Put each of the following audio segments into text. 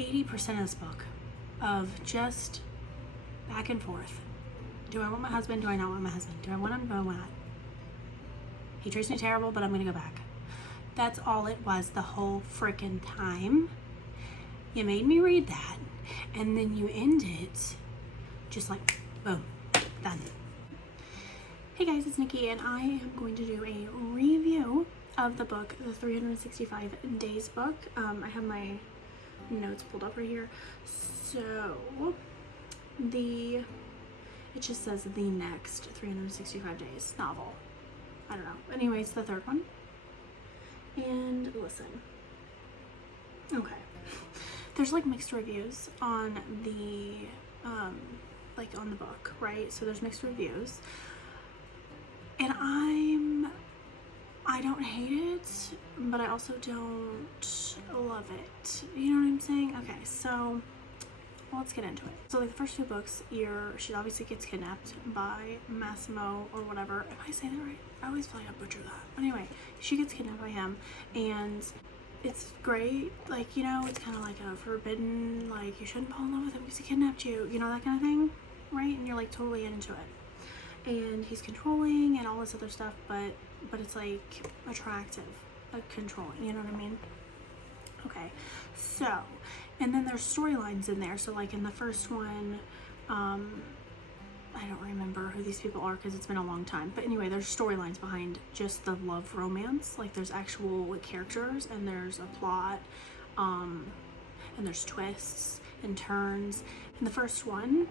80% of this book of just back and forth. Do I want my husband? Do I not want my husband? Do I want him? Do I want not? He treats me terrible, but I'm gonna go back. That's all it was the whole freaking time. You made me read that, and then you end it just like, boom, done. Hey guys, it's Nikki, and I am going to do a review of the book, the 365 Days book. I have my notes pulled up right here. So, it just says the next 365 Days novel. I don't know. Anyway, it's the third one. And listen. Okay. There's like mixed reviews on the, like on the book, right? So there's mixed reviews. And I don't hate it, but I also don't love it. You know what I'm saying? Okay, so let's get into it. So like the first two books, she obviously gets kidnapped by Massimo or whatever. Am I saying that right? I always feel like I butcher that. But anyway, she gets kidnapped by him, and it's great. Like, you know, it's kind of like a forbidden, like you shouldn't fall in love with him because he kidnapped you. You know, that kind of thing, right? And you're like totally into it. And he's controlling and all this other stuff, but it's like attractive, like controlling. You know what I mean? Okay, so, and then there's storylines in there. So like in the first one, I don't remember who these people are because it's been a long time. But anyway, there's storylines behind just the love romance. Like there's actual like characters, and there's a plot, and there's twists and turns. In the first one,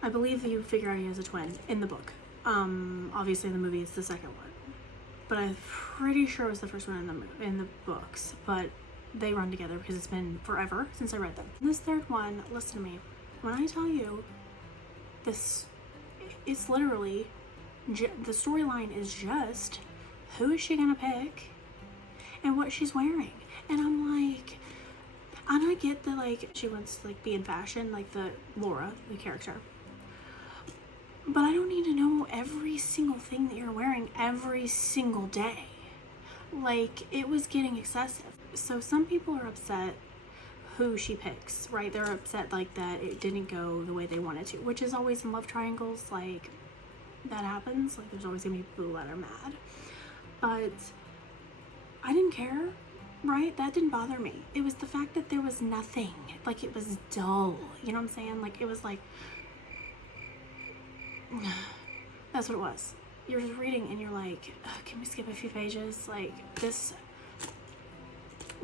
I believe that you figure out he has a twin in the book. Obviously in the movie it's the second one, but I'm pretty sure it was the first one in the books. But they run together because it's been forever since I read them. This third one, listen to me. When I tell you this, it's literally, the storyline is just who is she gonna pick and what she's wearing. And I'm like, and I get that like she wants to like be in fashion, like the Laura, the character. But I don't need to know every single thing that you're wearing every single day. Like, it was getting excessive. So some people are upset who she picks, right? They're upset like that it didn't go the way they wanted to, which is always in love triangles, like that happens. Like there's always gonna be people that are mad. But I didn't care, right? That didn't bother me. It was the fact that there was nothing. Like it was dull. You know what I'm saying? Like it was like, that's what it was. You're just reading and you're like, can we skip a few pages? Like this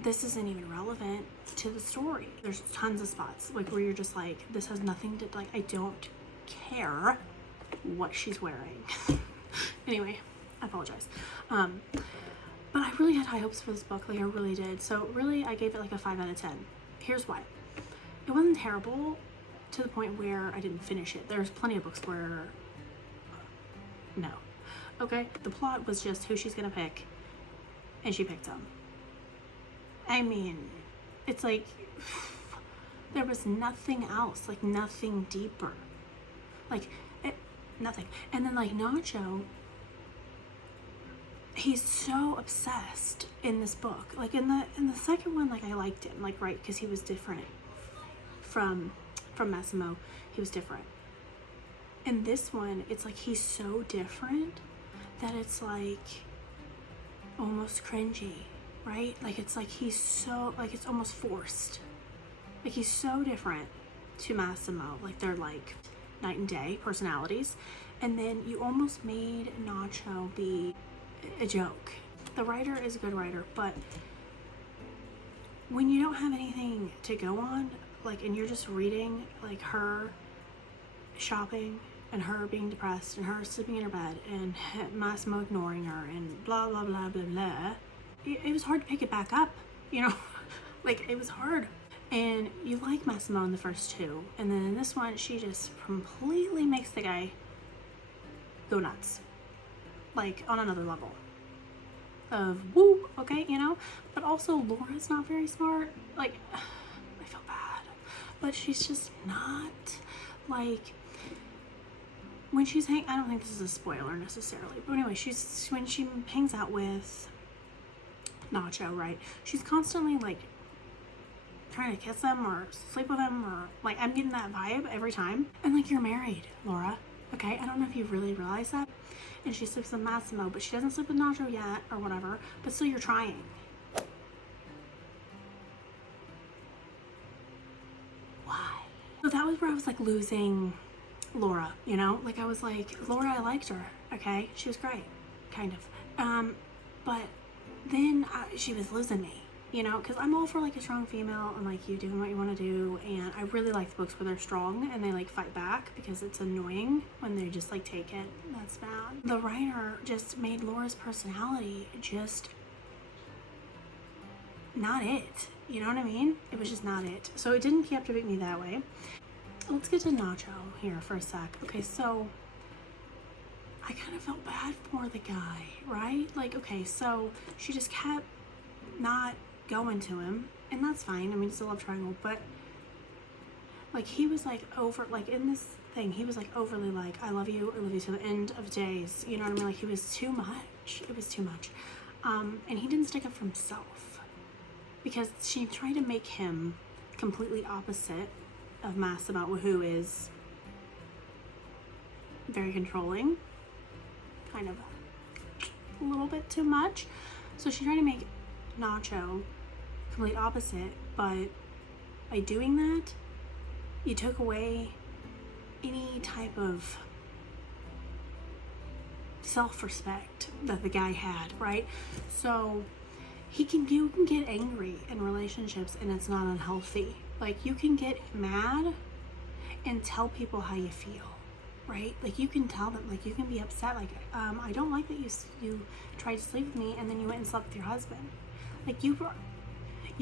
isn't even relevant to the story. There's tons of spots like where you're just like, this has nothing to, like, I don't care what she's wearing. Anyway, I apologize. But I really had high hopes for this book. Like I really did. So really I gave it like a 5 out of 10. Here's why. It wasn't terrible to the point where I didn't finish it. There's plenty of books where no. Okay, the plot was just who she's gonna pick, and she picked him. I mean, it's like there was nothing else, like nothing deeper, like nothing. And then like Nacho, he's so obsessed in this book. Like in the second one, like I liked him, like right, because he was different from Massimo. He was different. In this one, it's like he's so different that it's like almost cringy, right? Like it's like he's so, like it's almost forced. Like he's so different to Massimo. Like they're like night and day personalities. And then you almost made Nacho be a joke. The writer is a good writer, but when you don't have anything to go on, like, and you're just reading like her shopping and her being depressed and her sleeping in her bed and Massimo ignoring her and blah blah blah blah blah, it was hard to pick it back up, you know. Like it was hard. And you like Massimo in the first two, and then in this one she just completely makes the guy go nuts, like on another level of woo, okay, you know. But also Laura's not very smart. Like I feel bad, but she's just not. Like when she's I don't think this is a spoiler necessarily, but anyway, when she hangs out with Nacho, right, she's constantly like trying to kiss him or sleep with him, or like I'm getting that vibe every time. And like, you're married, Laura. Okay, I don't know if you really realize that. And she sleeps with Massimo, but she doesn't sleep with Nacho yet or whatever. But still, you're trying. Why? So that was where I was like losing Laura, you know? Like I was like, Laura, I liked her, okay? She was great, kind of. But then she was losing me, you know? Because I'm all for like a strong female and like you doing what you want to do. And I really like the books where they're strong and they like fight back, because it's annoying when they just like take it. That's bad. The writer just made Laura's personality just not it. You know what I mean? It was just not it. So it didn't captivate me that way. Let's get to Nacho here for a sec. Okay, so I kind of felt bad for the guy, right? Like, okay, so she just kept not going to him, and that's fine. I mean, it's a love triangle, but like he was like over, like in this thing, he was like overly like, I love you to the end of days. You know what I mean? Like he was too much. It was too much. And he didn't stick up for himself, because she tried to make him completely opposite of Massimo, who is very controlling, kind of a little bit too much. So she tried to make Nacho complete opposite, but by doing that, you took away any type of self-respect that the guy had, right? So you can get angry in relationships and it's not unhealthy. Like you can get mad and tell people how you feel, right? Like you can tell them, like you can be upset, like I don't like that you tried to sleep with me and then you went and slept with your husband. Like you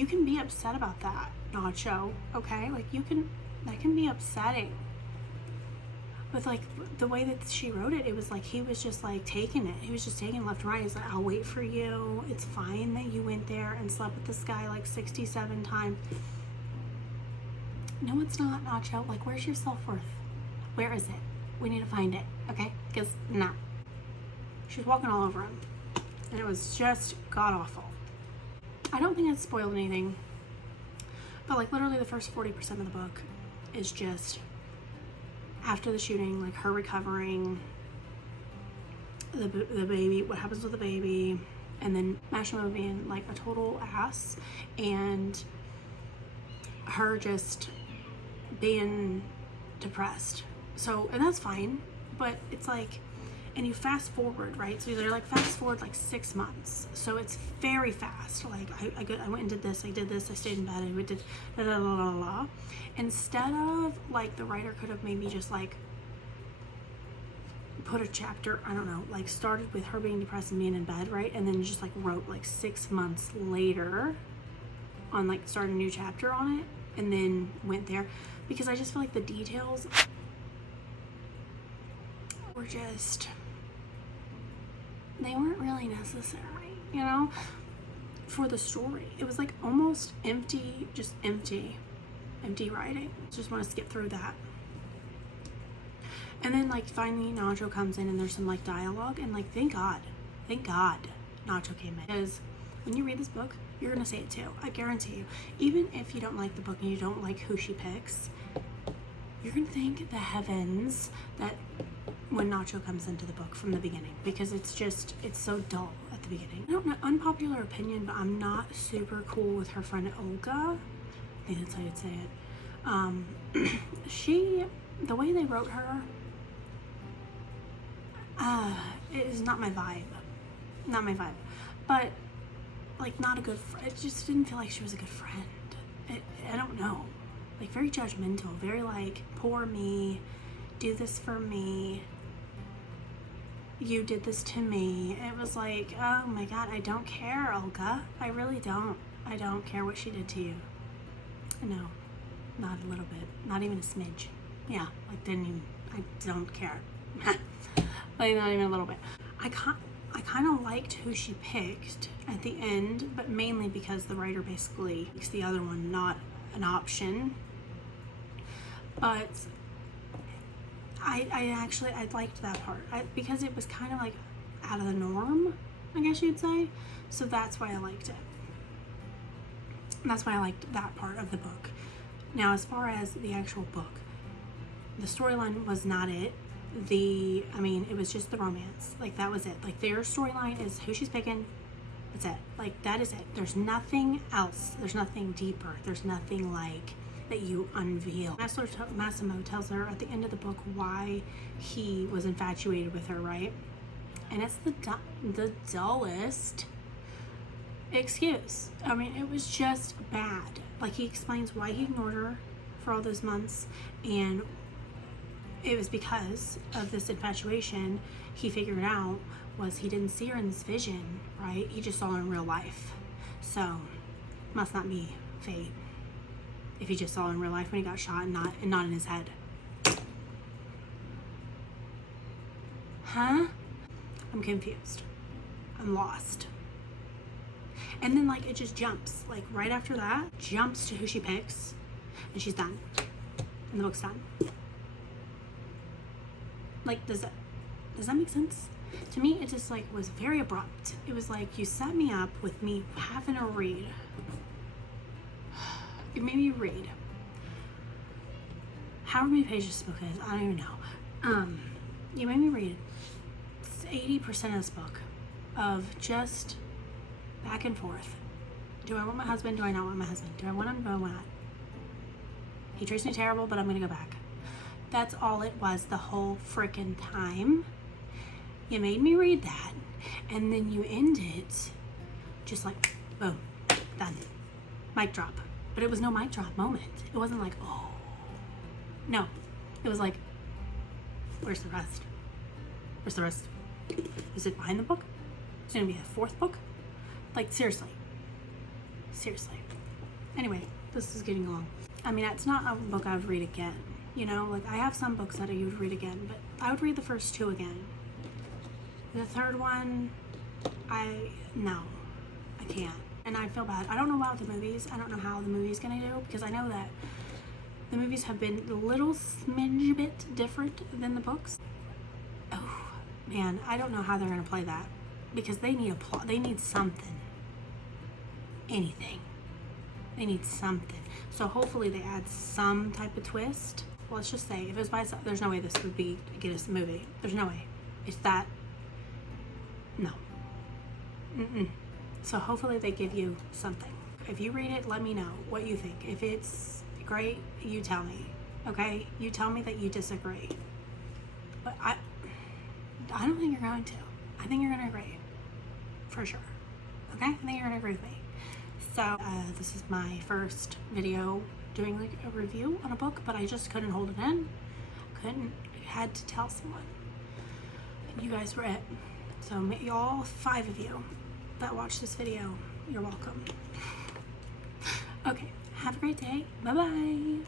can be upset about that, Nacho, okay? Like that can be upsetting. But like the way that she wrote it, it was like he was just like taking it. He was just taking left and right. He's like, I'll wait for you. It's fine that you went there and slept with this guy like 67 times. No, it's not, Nacho. Like, where's your self-worth? Where is it? We need to find it, okay? Because, no. She was walking all over him. And it was just god-awful. I don't think it spoiled anything. But, like, literally the first 40% of the book is just after the shooting, like, her recovering, the baby, what happens with the baby, and then Massimo being, like, a total ass, and her just being depressed. So, and that's fine, but it's like, and you fast forward, right? So they're like fast forward like 6 months. So it's very fast. Like I went and did this, I did this, I stayed in bed, I did da da da da da. Instead of like the writer could have maybe just like put a chapter, I don't know, like started with her being depressed and being in bed, right? And then just like wrote like 6 months later on like start a new chapter on it, and then went there, because I just feel like the details were just, they weren't really necessary, you know, for the story. It was like almost empty, just empty writing. Just want to skip through that. And then like finally Nacho comes in and there's some like dialogue, and like thank God Nacho came in, because when you read this book, you're gonna say it too. I guarantee you. Even if you don't like the book and you don't like who she picks, you're gonna thank the heavens that when Nacho comes into the book from the beginning, because it's so dull at the beginning. I don't know, unpopular opinion, but I'm not super cool with her friend Olga. I think that's how you'd say it. The way they wrote her, it is not my vibe. Not my vibe. But like not a good friend. It just didn't feel like she was a good friend. I don't know. Like very judgmental, very like, poor me, do this for me, you did this to me. It was like, oh my God, I don't care, Olga. I really don't. I don't care what she did to you. No, not a little bit. Not even a smidge. Yeah, like I don't care. Like not even a little bit. I kind of liked who she picked at the end, but mainly because the writer basically makes the other one not an option. But I liked that part because it was kind of like out of the norm, I guess you'd say. So that's why I liked it. That's why I liked that part of the book. Now, as far as the actual book, the storyline was not it. It was just the romance. Like, that was it. Like, their storyline is who she's picking. That's it. Like, that is it. There's nothing else. There's nothing deeper. There's nothing, like, that you unveil. Massimo tells her at the end of the book why he was infatuated with her, right? And it's the dullest excuse. I mean, it was just bad. Like, he explains why he ignored her for all those months, and it was because of this infatuation. He figured out was he didn't see her in this vision, right? He just saw her in real life. So, must not be fate if he just saw her in real life when he got shot and not in his head. Huh? I'm confused. I'm lost. And then, like, it just jumps. Like, right after that, jumps to who she picks, and she's done. And the book's done. Like, does that make sense? To me, it just, like, was very abrupt. It was like, you set me up with me having to read. It made me read. However many pages this book is, I don't even know. You made me read 80% of this book of just back and forth. Do I want my husband? Do I not want my husband? Do I want him? Do I want not? He treats me terrible, but I'm gonna go back. That's all it was the whole freaking time. You made me read that, and then you end it just like, boom, done. Mic drop. But it was no mic drop moment. It wasn't like, oh. No. It was like, where's the rest? Where's the rest? Is it behind the book? Is it gonna be a fourth book? Like, seriously. Seriously. Anyway, this is getting long. I mean, it's not a book I would read again. You know, like, I have some books that I would read again, but I would read the first two again. The third one, no, I can't. And I feel bad. I don't know about the movies. I don't know how the movie's gonna do, because I know that the movies have been a little smidge bit different than the books. Oh, man, I don't know how they're gonna play that, because they need a plot. They need something. Anything. They need something. So hopefully they add some type of twist. Well, let's just say, if it was by itself, there's no way this would get us a movie. There's no way. It's that. No. So hopefully they give you something. If you read it, let me know what you think. If it's great, you tell me. Okay? You tell me that you disagree. But I don't think you're going to. I think you're going to agree. For sure. Okay? I think you're going to agree with me. So, this is my first video doing like a review on a book, but I just couldn't hold it in. Had to tell someone. And you guys were it. So, y'all, 5 of you that watched this video, you're welcome. Okay, have a great day. Bye-bye.